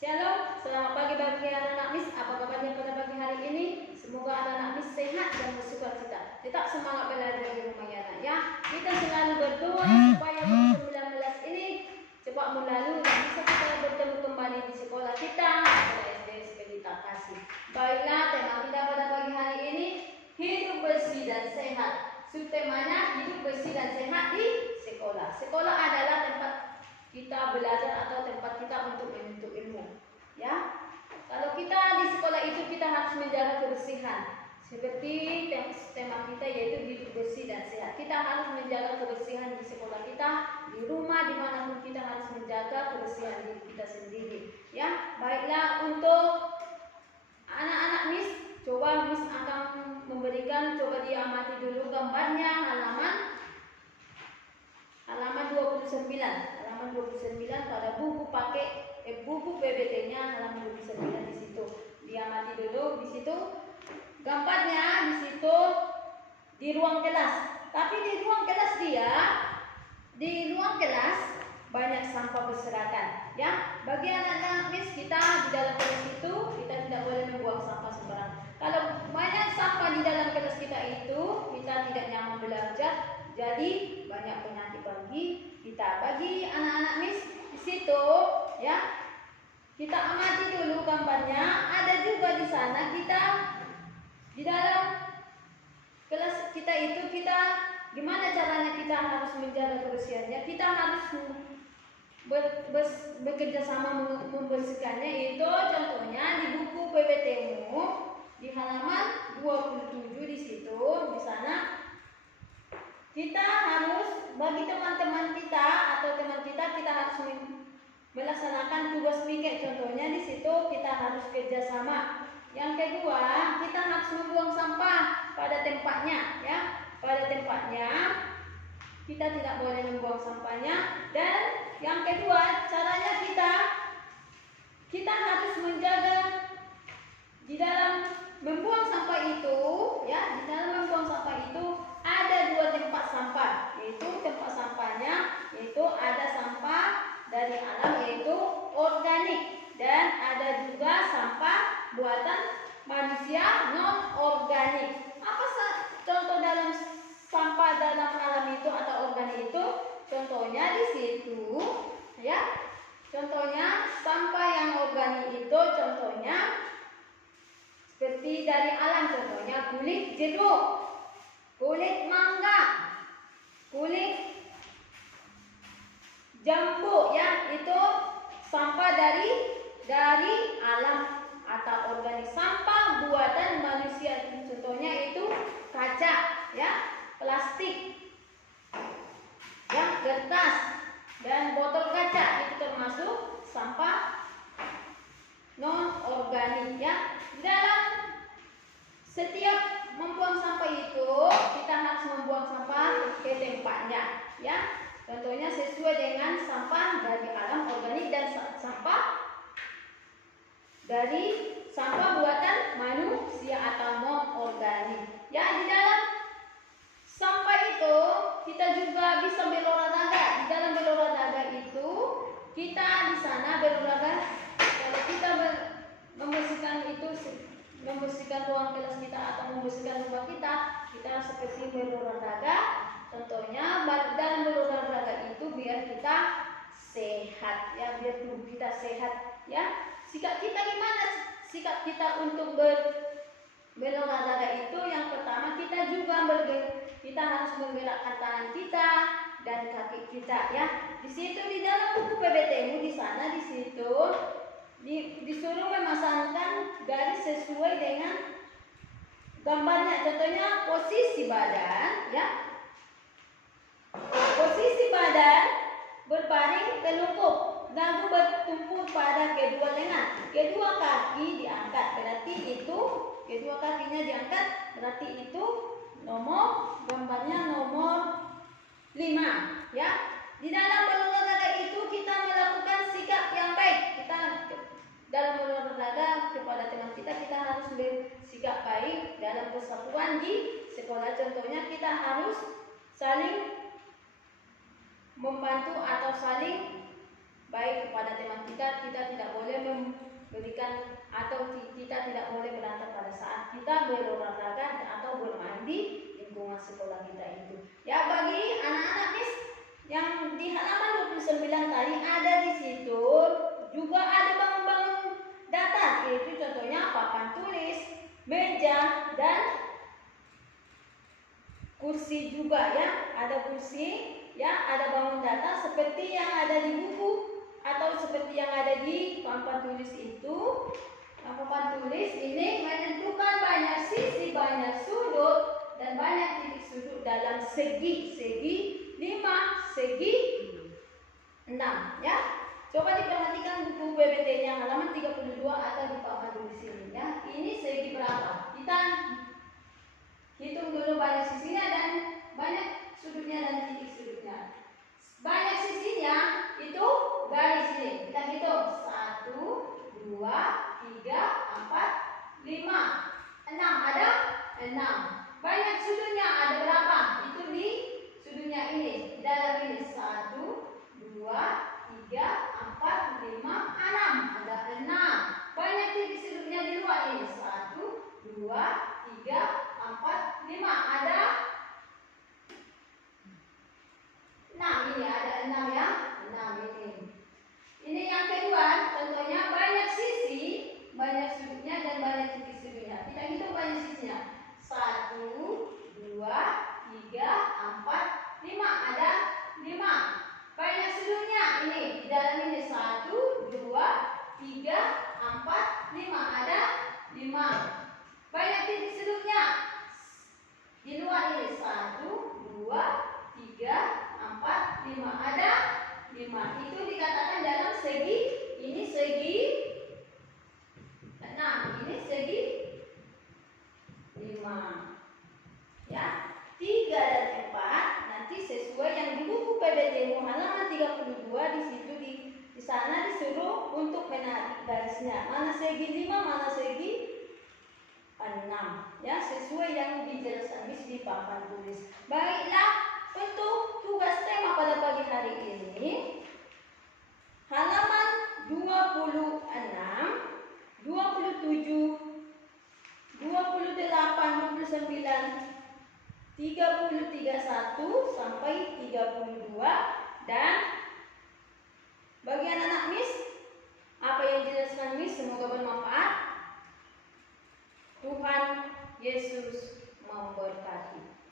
Shalom, selamat pagi bagi anak-anak Miss. Apa kabarnya pada pagi hari ini? Semoga anak-anak Miss sehat dan bersukacita. Tetap semangat belajar di rumah ya anak ya. Kita selalu berdoa supaya 2019 ini cepat berlalu dan bisa kita bertemu kembali di sekolah kita pada SD kita kasih. Baiklah, tema kita pada pagi hari ini hidup bersih dan sehat. Subtemanya hidup bersih dan sehat di sekolah. Sekolah adalah tempat kita belajar atau tempat kita untuk menuntut ilmu, ya. Kalau kita di sekolah itu kita harus menjaga kebersihan, seperti tema kita yaitu hidup bersih dan sehat. Kita harus menjaga kebersihan di sekolah kita, di rumah, dimanapun kita harus menjaga kebersihan diri kita sendiri, ya. Baiklah, untuk anak-anak Miss, coba Miss akan memberikan, coba diamati dulu gambarnya halaman 29 pada buku buku PBT-nya halaman 29 di situ. Diamati dulu di situ. Gambarnya di situ di ruang kelas. Tapi di ruang kelas banyak sampah berserakan, ya. Bagi anak-anak Miss, kita di dalam kelas itu kita tidak boleh membuang sampah sembarangan. Kalau banyak sampah di dalam kelas kita itu, kita tidak nyaman belajar. Jadi banyak penyakit bagi kita. Bagi anak-anak Miss di situ, ya, kita amati dulu gambarnya. Ada juga di sana kita di dalam kelas kita itu gimana caranya kita harus menjaga kebersihannya. Kita harus bekerja sama membersihkannya. Itu contohnya di buku PBT-mu di halaman 27 di situ. Di sana kita harus, bagi teman-teman kita atau teman kita harus melaksanakan tugas piket. Contohnya di situ kita harus kerjasama. Yang kedua, kita harus membuang sampah pada tempatnya, ya. Pada tempatnya, kita tidak boleh membuang sampahnya. Dan yang kedua, caranya kita harus menjaga di dalam membuang sampah itu, ya. Di dalam membuang sampah itu ada dua tempat sampah, yaitu tempat sampahnya yaitu ada sampah dari alam yaitu organik, dan ada juga sampah buatan manusia non organik. Apa contoh dalam sampah dalam alam itu atau organik itu? Contohnya di situ, ya. Contohnya sampah yang organik itu contohnya seperti dari alam, contohnya kulit jeruk, kulit mangga, kulit jambu, ya. Itu sampah dari alam atau organik. Sampah buatan manusia contohnya itu kaca, ya, plastik, ya, kertas dan botol kaca. Itu termasuk sampah non organik, ya. Dalam setiap membuang sampah itu kita harus membuang sampah ke tempatnya, ya. Contohnya sesuai dengan sampah dari alam organik dan sampah buatan manusia atau non organik, ya. Di dalam sampah itu kita juga bisa berolahraga. Di dalam berolahraga itu kita di sana berolahraga. Kalau kita membersihkan ruang kelas kita atau membersihkan rumah kita seperti berolahraga. Contohnya dalam berolahraga itu biar kita sehat, ya, biar tubuh kita sehat, ya. Sikap kita gimana? Sikap kita untuk berolahraga itu yang pertama kita harus menggerakkan tangan kita dan kaki kita, ya. Di situ di dalam buku PBT-mu di sana di situ disuruh memasangkan garis sesuai dengan gambarnya. Contohnya posisi badan, ya. Posisi badan berbaring telungkup, dagu bertumpu pada kedua lengan, kedua kaki diangkat, berarti itu kedua kakinya diangkat, berarti itu gambarnya nomor 5, ya. Di dalam berolahraga itu kita melakukan sikap yang baik. Kita dalam berolahraga kepada teman kita harus bersikap baik dalam persatuan di sekolah. Contohnya kita harus saling membantu atau saling baik kepada teman kita. Kita tidak boleh membersihkan atau kita tidak boleh berantem pada saat kita berolahraga atau bermain di lingkungan sekolah kita itu. Ya, bagi anak-anak Miss yang di halaman 29 tadi ada di situ juga ada bangun-bangun datar, yaitu contohnya papan tulis, meja, dan kursi juga ya. Ada kursi, ya, ada bangun datar seperti yang ada di buku atau seperti yang ada di papan tulis itu. Nah, papan tulis ini menentukan banyak sisi, banyak sudut, dan banyak titik sudut dalam segi 5, segi 6 ya. Coba diperhatikan buku PPT-nya halaman 32 atau di papan tulis ini ya. Ini segi berapa? Kita hitung dulu banyak sisinya dan banyak sudutnya dan titik sudutnya. Banyak sisinya itu garis ini. Kita hitung 1, 2, 3, 4, 5, 6. Ada 6. Banyak sudutnya ada berapa? Itu di sudutnya ini. Di dalam ini 1, 2, 3, 4, 5, 6. Ada 6. Banyak titik sudutnya di luar ini. 1, 2, 3, 4, 5. Ada 6. Ini ada 6 ya. 6 ini. Ini yang kedua, contohnya banyak sisi, banyak sudutnya dan banyak titik sudutnya. Kita hitung banyak sisinya. 1, 2, 3, 4, 5. Ada 5. Banyak sudutnya ini. Di dalam ini 1, 2, 3, 4, 5. Ada 5. Banyak titik sudutnya. Di luar ini 1, 2, 3, 4, 5. Ada 5. Itu dikatakan dalam segi, ini segi 6, ini segi 5. Ya, 3 dan 4 nanti sesuai yang di buku PPT halaman 32 di situ di sana disuruh untuk menarik garisnya. Mana segi 5, mana segi 6. Ya, sesuai yang dijelaskan di papan tulis. Baiklah, untuk tugas tema pada pagi hari ini halaman 26, 27, 28, 29, 31 sampai 32. Dan bagi anak-anak Miss, apa yang dijelaskan Miss semoga bermanfaat. Tuhan Yesus memberkati.